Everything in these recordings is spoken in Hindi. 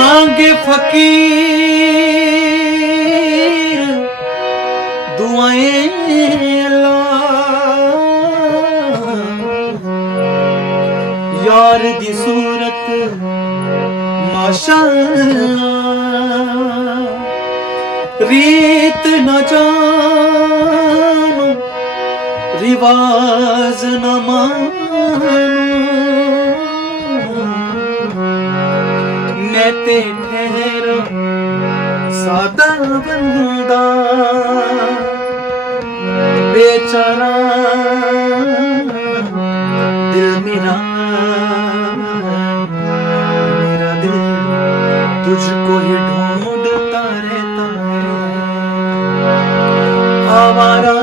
मांगे फकीर दुआएं अल्लाह, यार दी सूरत माशाअल्लाह, रीत न जानो रिवाज न मानो, मैं ते ठहरा सादा बंदा बेचारा दिल मेरा, मेरा दिल तुझको ही ढूंढता रहता है। आवारा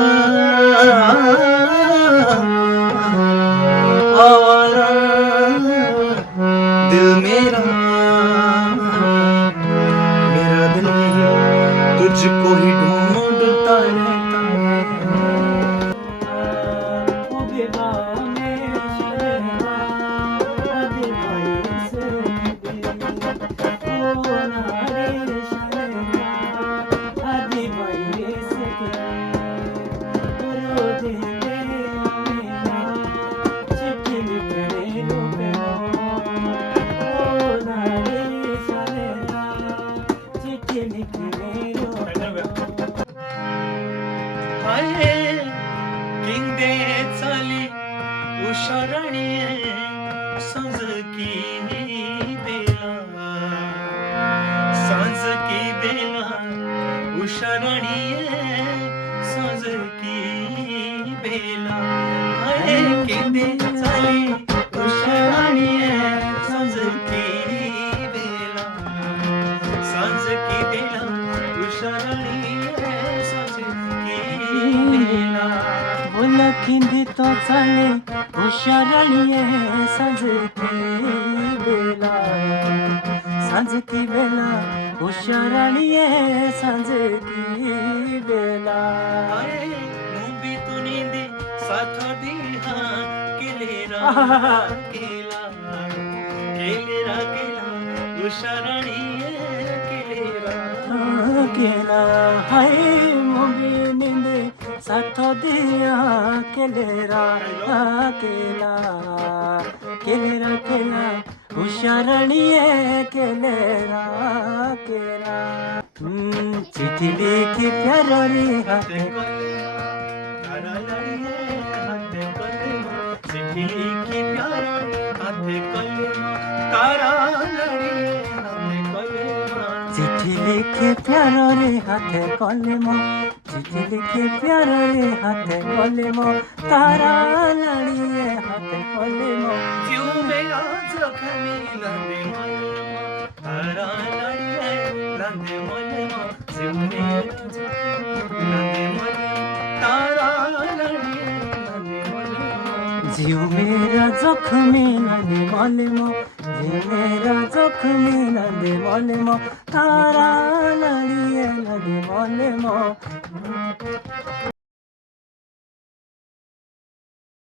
आवारा दिल मेरा, मेरा दिल तुझको ही ढूंढता रहता है। किंदे चाली उशारणी सांज की बेला, सांज की बेला उशारणी सांज की बेला, किंदे चाली उशारणी सांज की बेला, सांज की बेला उशारणी लखिंदी तो चले हुशारलिए सांझ की बेला, सांझ की बेला हुशारलिए सांझ की बेला। मुंबई तू नींदी साथ दी हाँ केलेरा केला, केलेरा केला हुशारलिए केलेरा केला, हाय मुंबई नींदे साथ दिया केलेरा केला, केलेरा केला हुशारलिए केलेरा केला। चिट्ठी लिखी प्यारो रे हाथे, चिट्ठी लिखी प्यारो हाथे कलमा, तारा लड़िए हाथे कलमा, चिट्ठी लिखी प्यारो रे हाथे कलमा, चिट्ठी लिखी प्यारो रे हाथे कलमा, तारा लड़िए हाथे कलमा। क्यों मेरा जख्मी लंदे मलमा, तारा लड़िए लंदे मलमा, क्यों मेरा जख्मी लंदे मलमा, तारा लड़िए लंदे मलमा। जीव मेरा जख्मी लंदे मलमा, जीव मेरा जख्मी लंदे मलमा, तारा लड़िए लंदे मलमा।